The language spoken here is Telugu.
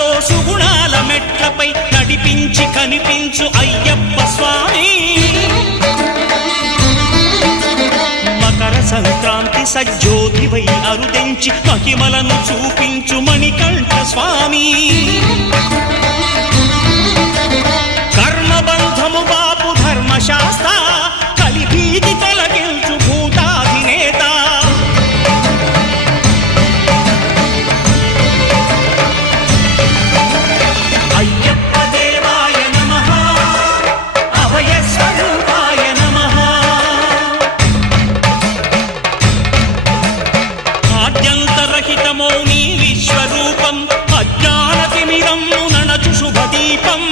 సుఖాలతో సుగుణాల మెట్లపై నడిపించి కనిపించు అయ్యప్ప స్వామి. మకర సంక్రాంతి సజ్జోతివై అరుదెంచి మహిమలను చూపించు మణికంఠ స్వామి. కర్మబంధము బాపు ధర్మశాస్త్ర కలిభీతి తొలగించు భూతాధినేత. అయ్యప్ప దేవాయ నమః, అభయ స్వరూపాయ నమః. ఆద్యంతరహితమో నీ విశ్వరూపం, అజ్ఞానతిమిరం నణచు శుభదీపం.